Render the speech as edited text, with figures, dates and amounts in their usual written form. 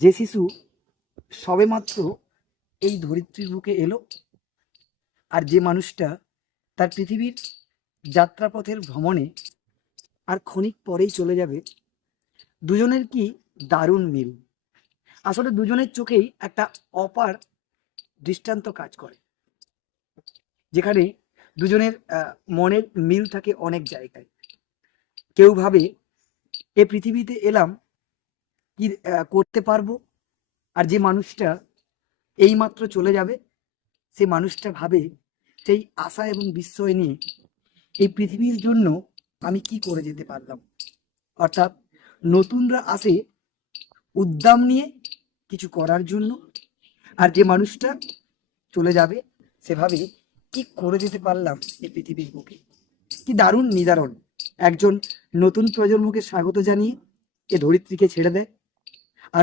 যে শিশু সবেমাত্র এই ধরিত্রীর বুকে এলো, আর যে মানুষটা তার পৃথিবীর যাত্রাপথের ভ্রমণে আর ক্ষণিক পরেই চলে যাবে, দুজনের কি দারুণ মিল। আসলে দুজনের চোখেই একটা অপার দৃষ্টান্ত কাজ করে, যেখানে দুজনের মনের মিল থাকে অনেক জায়গায়। কেউ ভাবে এ পৃথিবীতে এলাম কি করতে পারবো, আর যে মানুষটা এইমাত্র চলে যাবে সে মানুষটা ভাবে সেই আশা এবং বিস্ময় নিয়ে এই পৃথিবীর জন্য আমি কি করে যেতে পারলাম। অর্থাৎ নতুনরা আসে উদ্যম নিয়ে কিছু করার জন্য, আর যে মানুষটা চলে যাবে সে ভাবে কি করে যেতে পারলাম এই পৃথিবীর বুকে। কি দারুণ নিদারুণ একজন নতুন প্রজন্মকে স্বাগত জানিয়ে এ ধরিত্রীকে ছেড়ে দেয়।